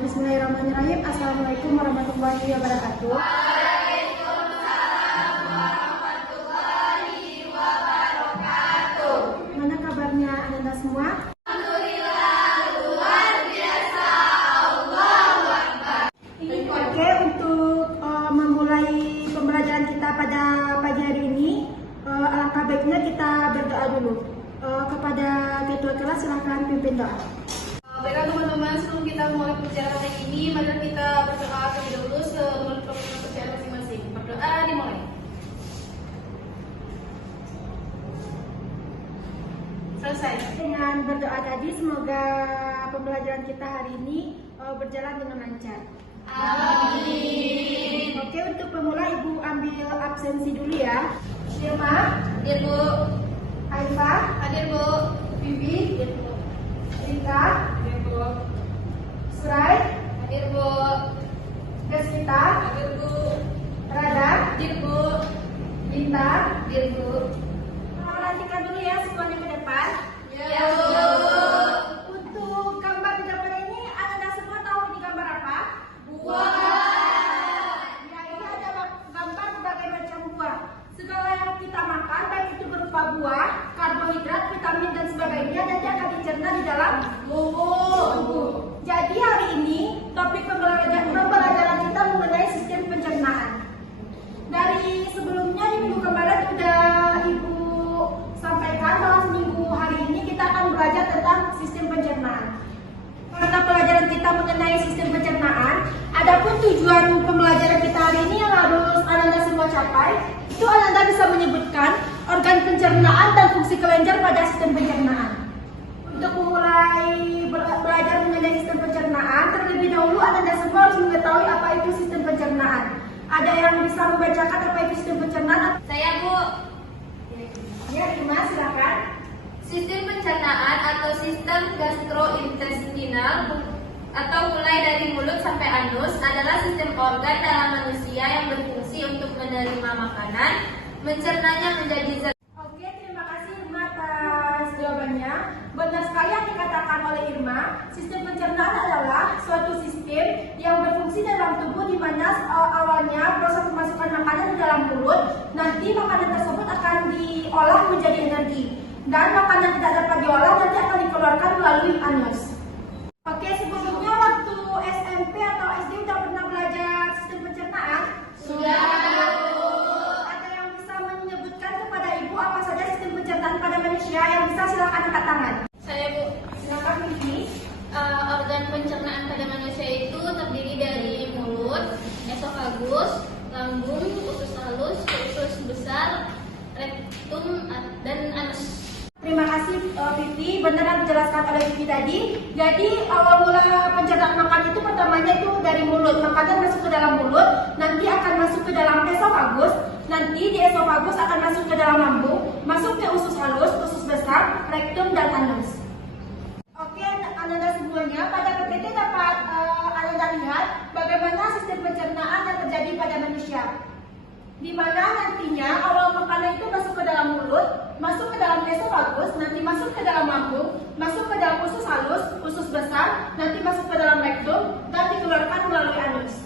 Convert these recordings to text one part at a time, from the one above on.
Bismillahirrahmanirrahim. Assalamualaikum warahmatullahi wabarakatuh. Waalaikumsalam warahmatullahi wabarakatuh. Mana kabarnya Anda semua? Alhamdulillah, luar biasa. Allahu Akbar. Oke, untuk memulai pembelajaran kita pada pagi hari ini, alangkah baiknya kita berdoa dulu. Kepada ketua kelas silahkan pimpin doa. Baiklah teman-teman, sebelum kita mulai pembelajaran hari ini, mari kita berdoa terlebih dahulu menurut program pembelajaran masing-masing. Berdoa dimulai. Selesai. Dengan berdoa tadi, semoga pembelajaran kita hari ini berjalan dengan lancar. Amin. Oke, untuk pemula Ibu ambil absensi dulu ya. Irma, Hadir Bu. Aifah, Hadir Bu. Bibi, Hadir Bu. Rika, Hadir Bu. Surai, Hadir Bu. Desvita, Hadir Bu. Rada, Hadir Bu. Bintang. Hadir Bu. Perhatikan dulu ya semuanya ke depan. Ya Bu. Untuk gambar di depan ini, Anda semua tahu ini gambar apa? Buah. Ya, ini adalah gambar berbagai macam buah. Segala yang kita makan, baik itu berupa buah, karbohidrat, vitamin dan sebagainya, nanti akan dicerna di dalam tubuh. Jadi hari ini topik pembelajaran kita mengenai sistem pencernaan. Dari sebelumnya di minggu kemarin sudah Ibu sampaikan bahwa seminggu hari ini kita akan belajar tentang sistem pencernaan. Karena pelajaran kita mengenai sistem pencernaan, adapun tujuan pembelajaran kita hari ini yang harus Anda semua capai, itu Anda bisa menyebutkan organ pencernaan dan fungsi kelenjar pada sistem pencernaan. Untuk memulai belajar mengenai sistem pencernaan, terlebih dahulu Anda semua harus mengetahui apa itu sistem pencernaan. Ada yang bisa membacakan apa itu sistem pencernaan? Saya Bu. Ya, Irma, silakan. Sistem pencernaan atau sistem gastrointestinal atau mulai dari mulut sampai anus adalah sistem organ dalam manusia yang berfungsi untuk menerima makanan, mencernanya menjadi zat. Oke, terima kasih Irma atas jawabannya. Benar sekali yang dikatakan oleh Irma, sistem pencernaan adalah suatu sistem yang berfungsi dalam tubuh di mana awalnya proses pemasukan makanan di dalam mulut, nanti makanan tersebut akan diolah menjadi energi. Dan makanan yang tidak dapat diolah nanti akan dikeluarkan melalui anus. Oke, sebelumnya waktu SMP atau SD sudah pernah belajar sistem pencernaan? Sudah. Ada yang bisa menyebutkan kepada Ibu apa saja sistem pencernaan pada manusia? Yang bisa silakan angkat tangan. Saya Bu. Silakan Vivi. Organ pencernaan pada manusia itu terdiri dari mulut, esofagus, lambung, usus halus, usus besar, rektum, dan anus. Terima kasih Vivi, benar yang dijelaskan oleh Vivi tadi. Jadi awal mula pencernaan makan itu pertamanya itu dari mulut. Makanan masuk ke dalam mulut, nanti akan masuk ke dalam esofagus, nanti di esofagus akan masuk ke dalam lambung, masuk ke usus halus, usus besar, rektum dan anus. Oke, Anda semuanya, pada PPT dapat Anda lihat bagaimana sistem pencernaan yang terjadi pada manusia. Di mana nantinya awal makanan itu masuk ke dalam mulut, masuk ke dalam esofagus, nanti masuk ke dalam lambung, masuk ke dalam usus halus, usus besar, nanti masuk ke dalam rektum, dan dikeluarkan melalui anus.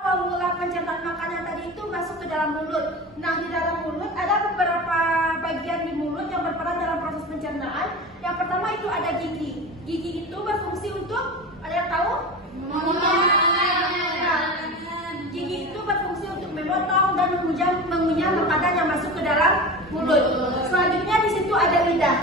Awal mula pencernaan makanan tadi itu masuk ke dalam mulut. Nah, di dalam mulut ada beberapa bagian di mulut yang berperan dalam proses pencernaan. Yang pertama itu ada gigi. Gigi itu berfungsi untuk, ada yang tahu? Gigi itu berfungsi untuk memotong dan mengunyah makanan yang masuk ke dalam mulut. Selanjutnya di situ ada lidah.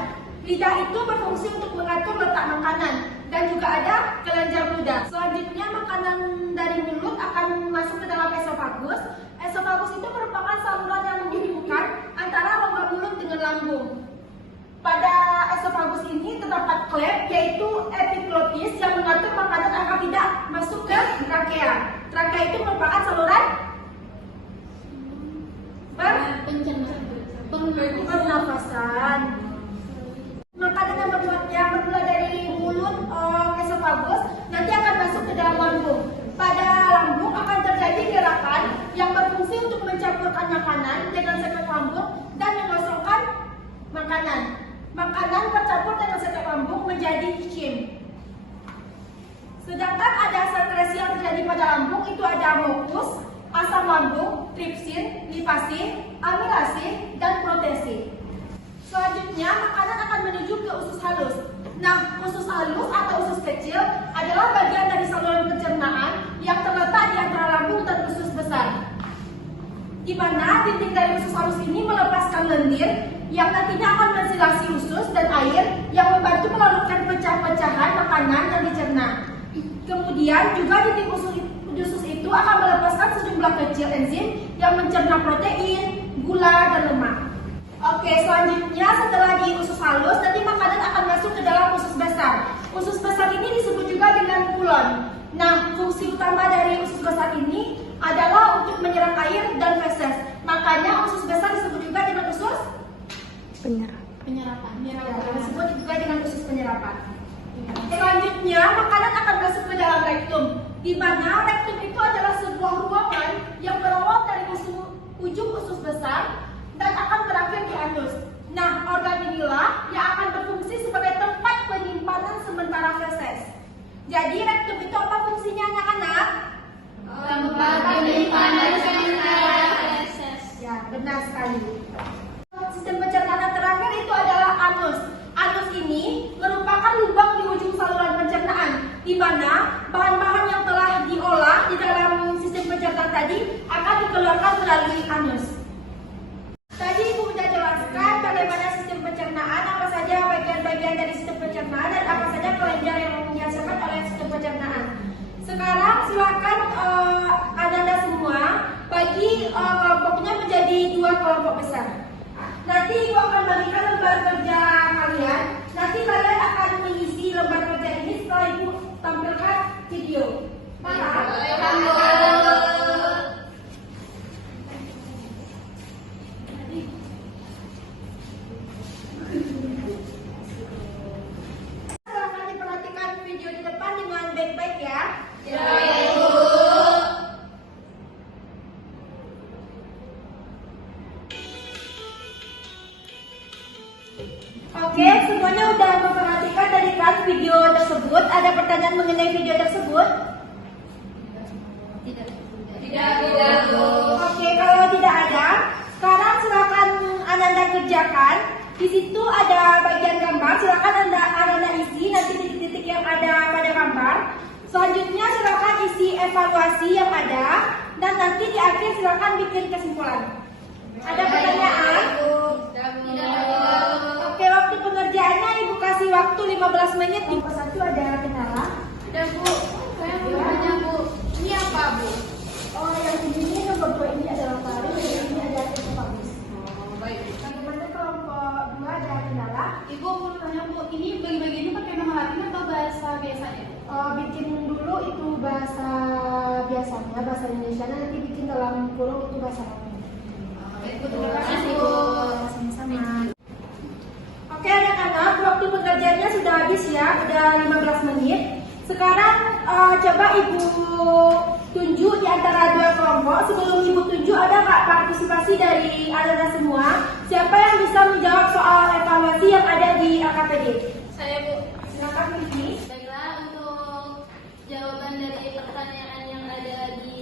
Lidah itu berfungsi untuk mengatur letak makanan dan juga ada kelenjar ludah. Selanjutnya makanan dari mulut akan masuk ke dalam esofagus. Esofagus itu merupakan saluran yang menghubungkan antara rongga mulut dengan lambung. Pada esofagus ini terdapat klep yaitu epiglotis yang mengatur makanan agar tidak masuk ke trakea. Trakea itu merupakan saluran pernafasan. Makanan yang bermula dari mulut esofagus nanti akan masuk ke dalam lambung. Pada lambung akan terjadi gerakan yang berfungsi untuk mencampurkan makanan dengan sekret lambung dan mengosongkan makanan. Makanan tercampur dengan sekret lambung menjadi hicim. Sedangkan ada satu pada lambung itu ada mukus, asam lambung, tripsin, lipasin, amilase, dan protesin. Selanjutnya, makanan akan menuju ke usus halus. Nah, usus halus atau usus kecil adalah bagian dari saluran pencernaan yang terletak di antara lambung dan usus besar. Di mana dinding dari usus halus ini melepaskan lendir yang nantinya akan mensilasi usus dan air yang membantu melarutkan pecahan-pecahan makanan yang dicerna. Kemudian juga dinding usus itu akan melepaskan sejumlah kecil enzim yang mencerna protein, gula, dan lemak. Oke, selanjutnya setelah di usus halus, nanti makanan akan masuk ke dalam usus besar. Usus besar ini disebut juga dengan kulon. Nah, fungsi utama dari usus besar ini adalah untuk menyerap air dan feses. Makanya usus besar disebut juga dengan usus penyerapan. Disebut juga dengan usus penyerapan. Selanjutnya, makanan akan masuk ke dalam rektum. Di mana rektum itu adalah sebuah ruangan yang berawal dari ujung usus besar dan akan berakhir di anus. Nah, organ inilah yang akan berfungsi sebagai tempat penyimpanan sementara feses. Jadi, rektum itu apa fungsinya, anak-anak? Tempat penyimpanan sementara feses. Ya, benar sekali. Sistem pencernaan terakhir itu adalah anus. Anus ini merupakan lubang di ujung saluran pencernaan, di mana bahan-bahan yang telah diolah di dalam sistem pencernaan tadi akan dikeluarkan melalui anus. Tadi Ibu sudah jelaskan bagaimana sistem pencernaan, apa saja bagian-bagian dari sistem pencernaan, dan apa saja kelenjar yang dihasilkan oleh sistem pencernaan. Sekarang silakan Anda semua bagi kelompoknya menjadi 2 kelompok besar. Nanti Ibu akan bagikan lembar kerja kalian. Nanti kalian akan mengisi lembar kerja ini setelah Ibu tampilkan video. Silahkan diperhatikan video di depan dengan baik-baik ya. Oke, semuanya udah memperhatikan dari kan video tersebut. Ada pertanyaan mengenai video tersebut? Tidak. Oke, kalau tidak ada, sekarang silakan Ananda kerjakan. Di situ ada bagian gambar, silakan Ananda isi nanti titik-titik yang ada pada gambar. Selanjutnya silakan isi evaluasi yang ada, dan nanti di akhir silakan bikin kesimpulan. Ada pertanyaan? Oke, waktu pengerjaannya Ibu kasih waktu 15 menit. Di pos 1 ada kendala? Ada Bu, saya mau tanya Bu, ini apa Bu? Oh, yang ini nomor 2 ini adalah Farid, yang ini ada bagus. Baik. Bagaimana kelompok 2 ada kendala? Ibu mau tanya Bu, ini bagi-baginya pakai nama Latin atau bahasa biasanya? Bikin dulu itu bahasa biasanya, bahasa Indonesia, nanti bikin dalam kurung itu bahasa Latin. Baik Bu, terima kasih Bu. Sama-sama. Oke anak-anak, waktu pengerjaannya sudah habis ya, udah 15 menit. Sekarang coba Ibu tunjuk di antara 2 kelompok. Sebelum Ibu tunjuk, ada nggak partisipasi dari anak-anak semua? Siapa yang bisa menjawab soal evaluasi yang ada di LKPD? Saya Bu. Silakan Vicky. Baiklah, untuk jawaban dari pertanyaan yang ada di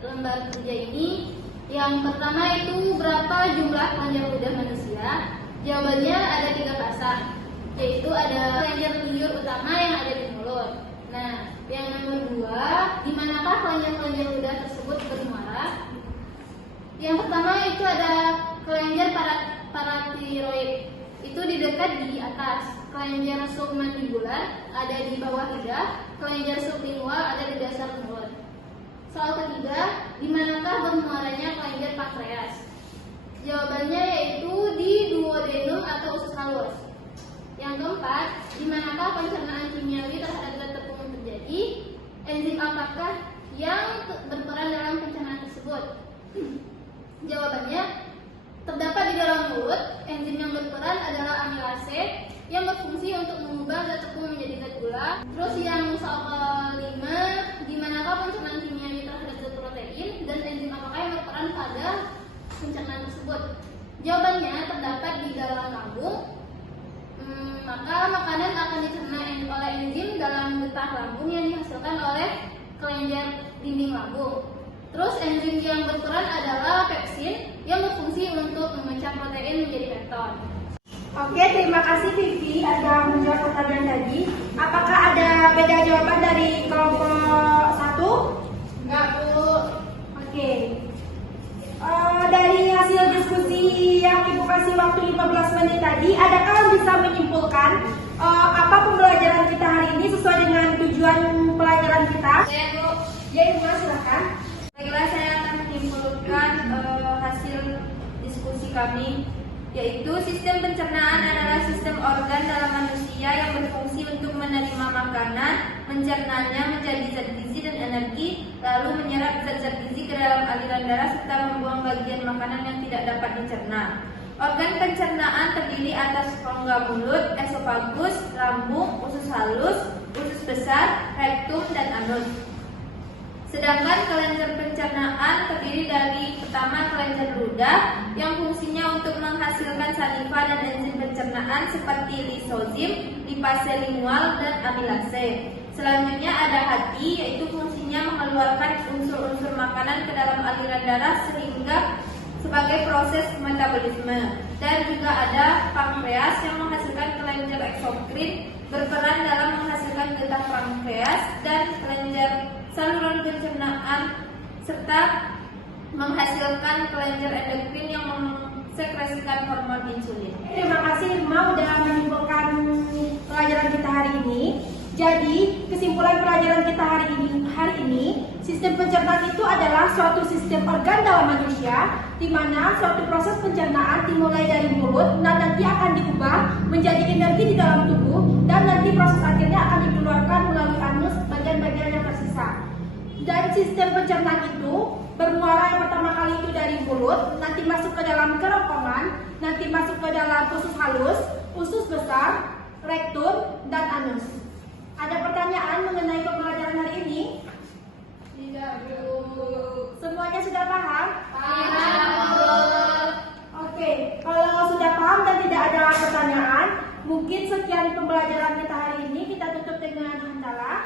lembar kerja ini, yang pertama itu berapa jumlah kelenjar ludah manusia? Jawabannya ada 3 pasang, yaitu ada kelenjar liur utama yang ada di mulut. Nah, yang nomor 2, di manakah kelenjar-kelenjar ludah tersebut bermuara? Yang pertama itu ada kelenjar paratiroid, itu di dekat di atas. Kelenjar submandibular ada di bawah lidah, kelenjar sublingual ada di dasar mulut. Soal ketiga, di manakah bermuaranya kelenjar pankreas? Jawabannya yaitu di duodenum atau usus halus. Yang keempat, di manakah pencernaan kimiawi terhadap zat tepung terjadi? Enzim apakah yang berperan dalam pencernaan tersebut? Jawabannya, terdapat di dalam mulut. Enzim yang berperan adalah amilase yang berfungsi untuk mengubah zat tepung menjadi zat gula. Terus yang soal kelima, di manakah pencernaan kimiawi terhadap zat protein dan enzim apakah yang berperan pada pencernaan tersebut? Jawabannya terdapat di dalam lambung. Maka makanan akan dicerna oleh enzim dalam getah lambung yang dihasilkan oleh kelenjar dinding lambung. Terus enzim yang berperan adalah pepsin yang berfungsi untuk memecah protein menjadi pepton. Oke, terima kasih Vivi ada menjawab pertanyaan tadi. Apakah ada beda jawaban dari kelompok 1? Enggak, Bu. Oke. Dari hasil diskusi yang Ibu kasih waktu 15 menit tadi, adakah yang bisa menyimpulkan apa pembelajaran kita hari ini sesuai dengan tujuan pelajaran kita? Saya Bu, Ya, Ibu, silakan. baiklah saya akan menyimpulkan hasil diskusi kami, yaitu sistem pencernaan adalah sistem organ dalam manusia yang berfungsi untuk menerima makanan, mencernanya menjadi zat gizi dan energi, lalu menyerap zat-zat gizi ke dalam aliran darah serta membuang bagian makanan yang tidak dapat dicerna. Organ pencernaan terdiri atas rongga mulut, esofagus, lambung, usus halus, usus besar, rektum, dan anus. Sedangkan kelenjar pencernaan terdiri dari pertama kelenjar ludah yang fungsinya untuk menghasilkan saliva dan enzim pencernaan seperti lisozim, lipase lingual, dan amilase. Selanjutnya ada hati, yaitu fungsinya mengeluarkan unsur-unsur makanan ke dalam aliran darah sehingga sebagai proses metabolisme. Dan juga ada pankreas yang menghasilkan kelenjar eksokrin berperan dalam menghasilkan getah pankreas dan kelenjar saluran pencernaan serta menghasilkan kelenjar endokrin yang mensekresikan hormon insulin. Terima kasih Irma udah menyimpulkan pelajaran kita hari ini. Jadi kesimpulan pelajaran kita hari ini, sistem pencernaan itu adalah suatu sistem organ dalam manusia, di mana suatu proses pencernaan dimulai dari mulut dan nanti akan diubah menjadi energi di dalam tubuh dan nanti proses akhirnya akan dikeluarkan melalui anus bagian-bagian yang tersisa. Dan sistem pencernaan itu bermuara yang pertama kali itu dari mulut, nanti masuk ke dalam kerongkongan, nanti masuk ke dalam usus halus, usus besar, rektum, dan anus. Ada pertanyaan mengenai pembelajaran hari ini? Tidak, Bu. Semuanya sudah paham? Paham, Bu. Oke, kalau sudah paham dan tidak ada pertanyaan, mungkin sekian pembelajaran kita hari ini. Kita tutup dengan hamdalah.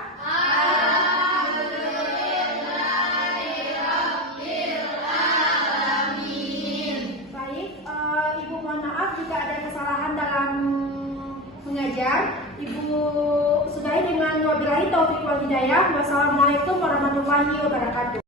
Baik, Ibu mohon maaf jika ada kesalahan dalam mengajar. Ibu sudahi dengan wabillahi taufiq wal hidayah. Wassalamualaikum warahmatullahi wabarakatuh.